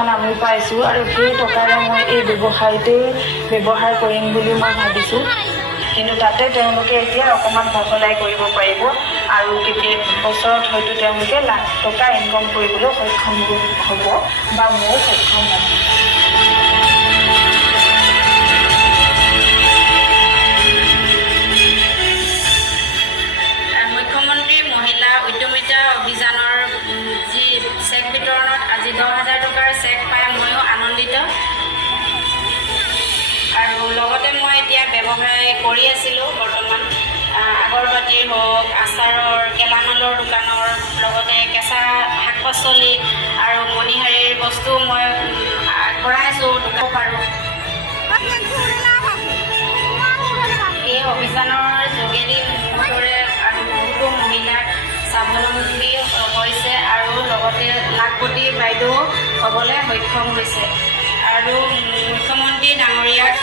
আমি পাইছোঁ আৰু সেই টকাৰে মই এই ব্যৱসায়তে ব্যৱহাৰ কৰিম বুলি মই ভাবিছোঁ। কিন্তু তাতে তেওঁলোকে এতিয়া অকণমান বহলাই কৰিব পাৰিব আৰু বছৰত হয়তো তেওঁলোকে লাখ টকা ইনকম কৰিবলৈ সক্ষম হ'ব বা ময়ো সক্ষম হ'ম। মুখ্যমন্ত্ৰী মহিলা উদ্যমিতা অভিযানৰ যি চেক বিতৰণত আজি 10,000 টকাৰ চেক পাই ময়ো আনন্দিত। আৰু লগতে মই এতিয়া ব্যৱসায় কৰি আছিলোঁ বৰ্তমান আগৰবাতিৰ হওক, আচাৰৰ, গেলামালৰ দোকানৰ লগতে কেঁচা শাক পাচলি আৰু মণিহাৰীৰ বস্তু মই ভৰাই আছোঁ দোকান পাৰোঁ। এই অভিযানৰ যোগেদি মোৰ দৰে আৰু বহুতো মহিলাক স্বাৱলম্বী হৈছে আৰু লগতে লাখপতি বাইদেউ হ'বলৈ সক্ষম হৈছে। আৰু মুখ্যমন্ত্ৰী ডাঙৰীয়াক